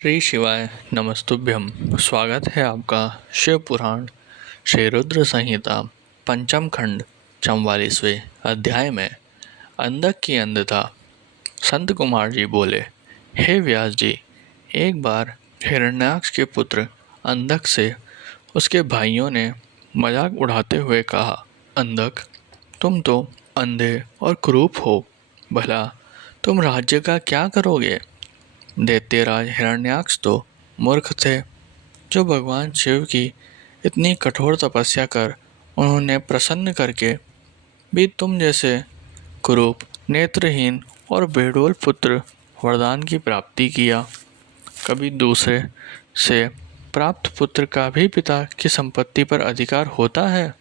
श्री शिवाय नमस्तुभ्यम। स्वागत है आपका शिव पुराण श्री रुद्र संहिता पंचम खंड 44वें अध्याय में अंधक की अंधता। संत कुमार जी बोले, हे व्यास जी, एक बार हिरण्याक्ष के पुत्र अंधक से उसके भाइयों ने मजाक उड़ाते हुए कहा, अंधक, तुम तो अंधे और कुरूप हो, भला तुम राज्य का क्या करोगे। दैत्यराज हिरण्याक्ष तो मूर्ख थे, जो भगवान शिव की इतनी कठोर तपस्या कर उन्होंने प्रसन्न करके भी तुम जैसे कुरूप, नेत्रहीन और बेडोल पुत्र वरदान की प्राप्ति किया। कभी दूसरे से प्राप्त पुत्र का भी पिता की संपत्ति पर अधिकार होता है,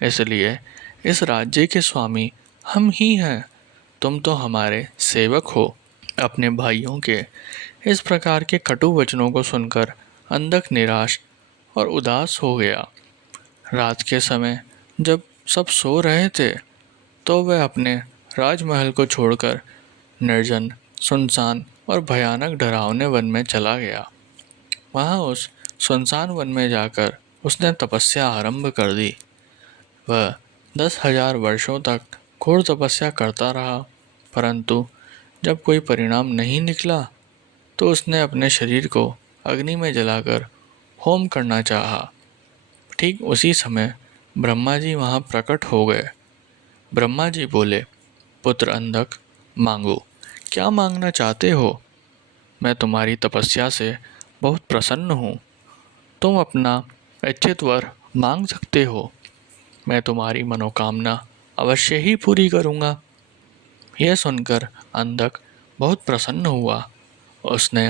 इसलिए इस राज्य के स्वामी हम ही हैं, तुम तो हमारे सेवक हो। अपने भाइयों के इस प्रकार के कटु वचनों को सुनकर अंधक निराश और उदास हो गया। रात के समय जब सब सो रहे थे, तो वह अपने राजमहल को छोड़कर निर्जन, सुनसान और भयानक डरावने वन में चला गया। वहाँ उस सुनसान वन में जाकर उसने तपस्या आरंभ कर दी। वह 10,000 वर्षों तक घोर तपस्या करता रहा, परंतु जब कोई परिणाम नहीं निकला तो उसने अपने शरीर को अग्नि में जलाकर होम करना चाहा। ठीक उसी समय ब्रह्मा जी वहाँ प्रकट हो गए। ब्रह्मा जी बोले, पुत्र अंधक, मांगो, क्या मांगना चाहते हो। मैं तुम्हारी तपस्या से बहुत प्रसन्न हूँ, तुम अपना इच्छित वर मांग सकते हो। मैं तुम्हारी मनोकामना अवश्य ही पूरी करूँगा। यह सुनकर अंधक बहुत प्रसन्न हुआ। उसने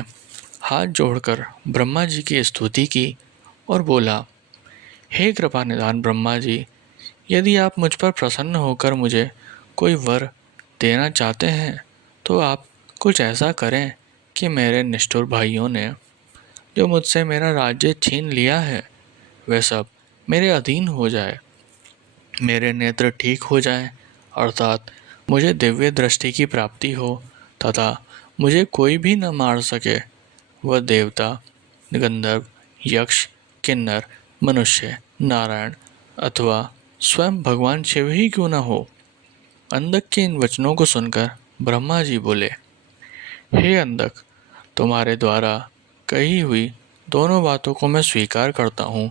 हाथ जोड़कर ब्रह्मा जी की स्तुति की और बोला, हे कृपा निधान ब्रह्मा जी, यदि आप मुझ पर प्रसन्न होकर मुझे कोई वर देना चाहते हैं, तो आप कुछ ऐसा करें कि मेरे निष्ठुर भाइयों ने जो मुझसे मेरा राज्य छीन लिया है, वह सब मेरे अधीन हो जाए, मेरे नेत्र ठीक हो जाएं, अर्थात मुझे दिव्य दृष्टि की प्राप्ति हो तथा मुझे कोई भी न मार सके। वह देवता, गंधर्व, यक्ष, किन्नर, मनुष्य, नारायण अथवा स्वयं भगवान शिव ही क्यों न हो। अंधक के इन वचनों को सुनकर ब्रह्मा जी बोले, हे अंधक, तुम्हारे द्वारा कही हुई दोनों बातों को मैं स्वीकार करता हूँ,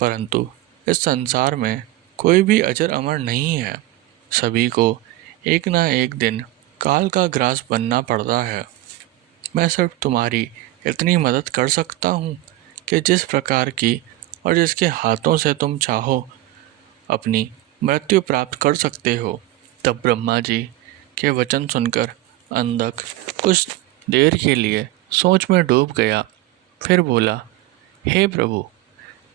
परंतु इस संसार में कोई भी अजर अमर नहीं है। सभी को एक ना एक दिन काल का ग्रास बनना पड़ता है। मैं सिर्फ तुम्हारी इतनी मदद कर सकता हूँ कि जिस प्रकार की और जिसके हाथों से तुम चाहो अपनी मृत्यु प्राप्त कर सकते हो। तब ब्रह्मा जी के वचन सुनकर अंधक कुछ देर के लिए सोच में डूब गया। फिर बोला, हे प्रभु,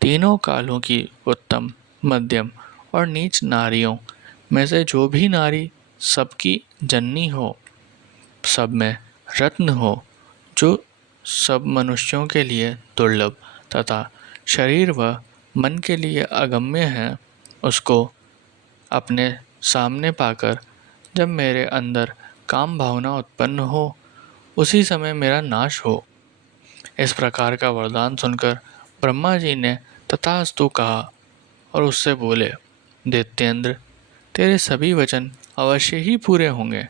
तीनों कालों की उत्तम, मध्यम और नीच नारियों में से जो भी नारी सबकी जननी हो, सब में रत्न हो, जो सब मनुष्यों के लिए दुर्लभ तथा शरीर व मन के लिए अगम्य है, उसको अपने सामने पाकर जब मेरे अंदर काम भावना उत्पन्न हो, उसी समय मेरा नाश हो। इस प्रकार का वरदान सुनकर ब्रह्मा जी ने तथास्तु कहा और उससे बोले, दैत्येंद्र, तेरे सभी वचन अवश्य ही पूरे होंगे।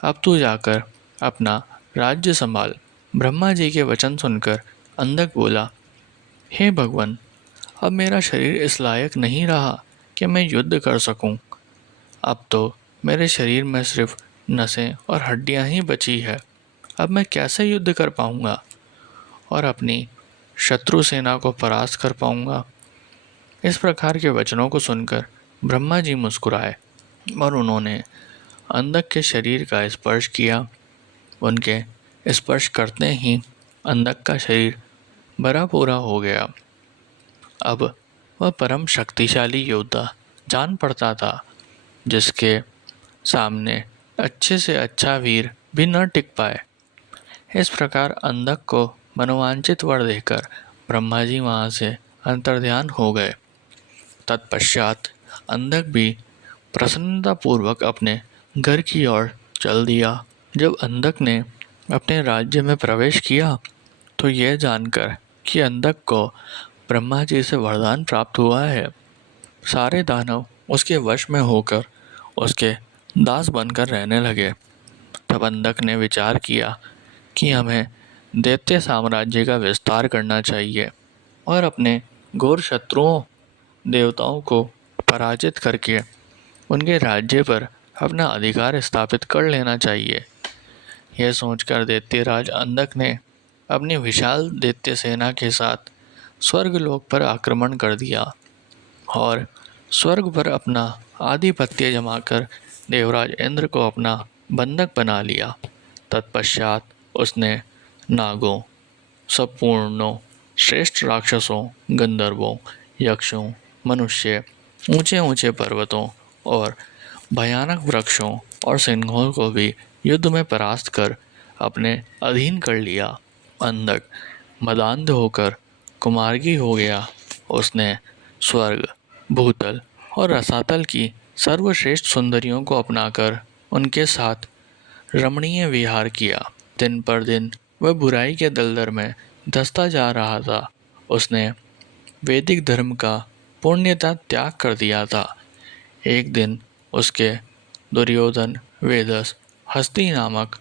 अब तू जाकर अपना राज्य संभाल। ब्रह्मा जी के वचन सुनकर अंधक बोला, हे भगवान, अब मेरा शरीर इस लायक नहीं रहा कि मैं युद्ध कर सकूं। अब तो मेरे शरीर में सिर्फ नसें और हड्डियां ही बची है। अब मैं कैसे युद्ध कर पाऊंगा और अपनी शत्रु सेना को परास्त कर पाऊंगा। इस प्रकार के वचनों को सुनकर ब्रह्मा जी मुस्कुराए और उन्होंने अंधक के शरीर का स्पर्श किया। उनके स्पर्श करते ही अंधक का शरीर भरा पूरा हो गया। अब वह परम शक्तिशाली योद्धा जान पड़ता था, जिसके सामने अच्छे से अच्छा वीर भी न टिक पाए। इस प्रकार अंधक को मनोवांछित वर देकर ब्रह्मा जी वहाँ से अंतर्ध्यान हो गए। तत्पश्चात अंधक भी प्रसन्नतापूर्वक अपने घर की ओर चल दिया। जब अंधक ने अपने राज्य में प्रवेश किया तो यह जानकर कि अंधक को ब्रह्मा जी से वरदान प्राप्त हुआ है, सारे दानव उसके वश में होकर उसके दास बनकर रहने लगे। तब अंधक ने विचार किया कि हमें दैत्य साम्राज्य का विस्तार करना चाहिए और अपने घोर शत्रुओं देवताओं को पराजित करके उनके राज्य पर अपना अधिकार स्थापित कर लेना चाहिए। यह सोचकर दैत्यराज अंधक ने अपनी विशाल दैत्य सेना के साथ स्वर्गलोक पर आक्रमण कर दिया और स्वर्ग पर अपना आधिपत्य जमाकर देवराज इंद्र को अपना बंधक बना लिया। तत्पश्चात उसने नागों, संपूर्णों, श्रेष्ठ राक्षसों, गंधर्वों, यक्षों, मनुष्य, ऊंचे ऊंचे पर्वतों और भयानक वृक्षों और सिंहों को भी युद्ध में परास्त कर अपने अधीन कर लिया। अंधक मदान्ध होकर कुमार्गी हो गया। उसने स्वर्ग, भूतल और रसातल की सर्वश्रेष्ठ सुंदरियों को अपनाकर उनके साथ रमणीय विहार किया। दिन पर दिन वह बुराई के दलदल में धंसता जा रहा था। उसने वैदिक धर्म का पूर्णतः त्याग कर दिया था। एक दिन उसके दुर्योधन, वेदस, हस्ती नामक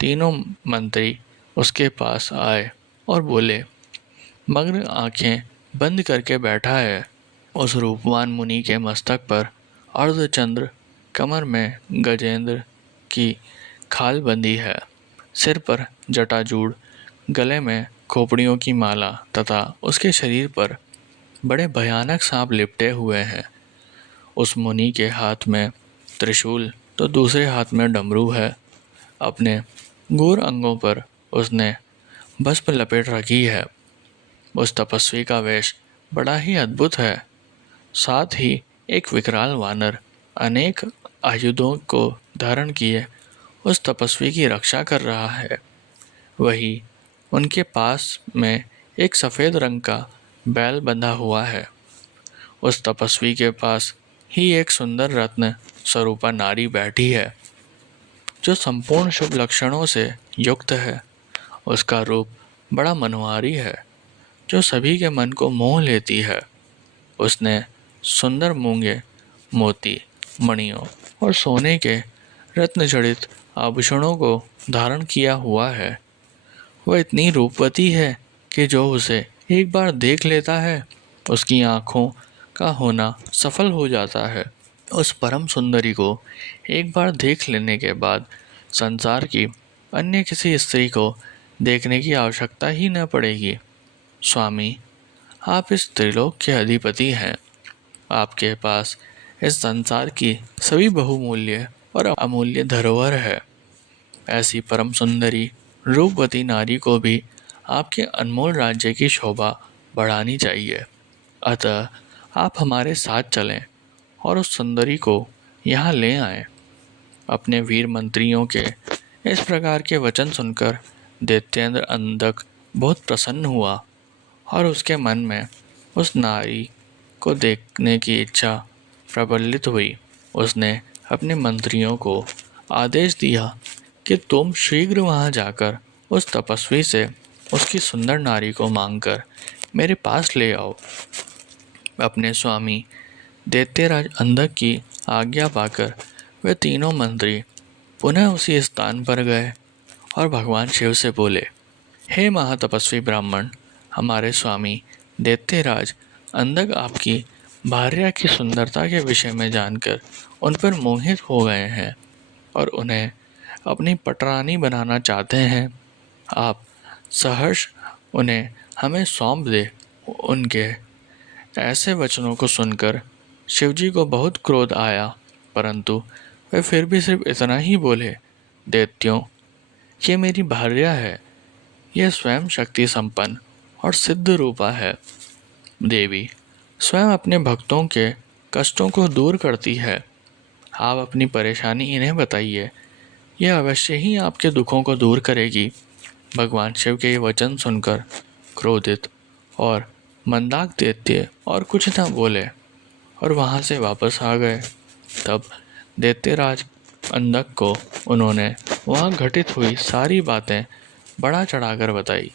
तीनों मंत्री उसके पास आए और बोले, मग्न आंखें बंद करके बैठा है। उस रूपवान मुनि के मस्तक पर अर्धचंद्र, कमर में गजेंद्र की खाल बंधी है, सिर पर जटाजूड़, गले में खोपड़ियों की माला तथा उसके शरीर पर बड़े भयानक सांप लिपटे हुए हैं। उस मुनि के हाथ में त्रिशूल तो दूसरे हाथ में डमरू है। अपने गोर अंगों पर उसने भस्म लपेट रखी है। उस तपस्वी का वेश बड़ा ही अद्भुत है। साथ ही एक विकराल वानर अनेक आयुधों को धारण किए उस तपस्वी की रक्षा कर रहा है। वही उनके पास में एक सफ़ेद रंग का बैल बंधा हुआ है। उस तपस्वी के पास ही एक सुंदर रत्न स्वरूपा नारी बैठी है, जो संपूर्ण शुभ लक्षणों से युक्त है। उसका रूप बड़ा मनोहारी है, जो सभी के मन को मोह लेती है। उसने सुंदर मूंगे, मोती, मणियों और सोने के रत्न जड़ित आभूषणों को धारण किया हुआ है। वह इतनी रूपवती है कि जो उसे एक बार देख लेता है, उसकी आँखों का होना सफल हो जाता है। उस परम सुंदरी को एक बार देख लेने के बाद संसार की अन्य किसी स्त्री को देखने की आवश्यकता ही न पड़ेगी। स्वामी, आप इस त्रिलोक के अधिपति हैं। आपके पास इस संसार की सभी बहुमूल्य और अमूल्य धरोहर है। ऐसी परम सुंदरी रूपवती नारी को भी आपके अनमोल राज्य की शोभा बढ़ानी चाहिए। अतः आप हमारे साथ चलें और उस सुंदरी को यहाँ ले आएं। अपने वीर मंत्रियों के इस प्रकार के वचन सुनकर दैत्येंद्र अंधक बहुत प्रसन्न हुआ और उसके मन में उस नारी को देखने की इच्छा प्रबलित हुई। उसने अपने मंत्रियों को आदेश दिया कि तुम शीघ्र वहां जाकर उस तपस्वी से उसकी सुंदर नारी को मांगकर मेरे पास ले आओ। अपने स्वामी दैत्यराज अंधक की आज्ञा पाकर वे तीनों मंत्री पुनः उसी स्थान पर गए और भगवान शिव से बोले, हे महातपस्वी ब्राह्मण, हमारे स्वामी दैत्यराज अंधक आपकी भार्या की सुंदरता के विषय में जानकर उन पर मोहित हो गए हैं और उन्हें अपनी पटरानी बनाना चाहते हैं। आप सहर्ष उन्हें हमें सौंप दे। उनके ऐसे वचनों को सुनकर शिवजी को बहुत क्रोध आया, परंतु वे फिर भी सिर्फ इतना ही बोले, दैत्यों, ये मेरी भार्या है। यह स्वयं शक्ति संपन्न और सिद्ध रूपा है। देवी स्वयं अपने भक्तों के कष्टों को दूर करती है। आप अपनी परेशानी इन्हें बताइए, यह अवश्य ही आपके दुखों को दूर करेगी। भगवान शिव के ये वचन सुनकर क्रोधित और मंदाक दैत्य और कुछ न बोले और वहाँ से वापस आ गए। तब दैत्यराज अंधक को उन्होंने वहाँ घटित हुई सारी बातें बढ़ा चढ़ाकर बताई,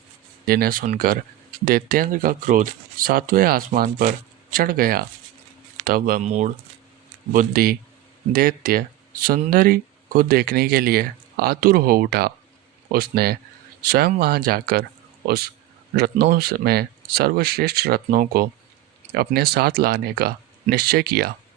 जिन्हें सुनकर दैत्येंद्र का क्रोध सातवें आसमान पर चढ़ गया। तब वह मूढ़ बुद्धि दैत्य सुंदरी को देखने के लिए आतुर हो उठा। उसने स्वयं वहां जाकर उस रत्नों में सर्वश्रेष्ठ रत्नों को अपने साथ लाने का निश्चय किया।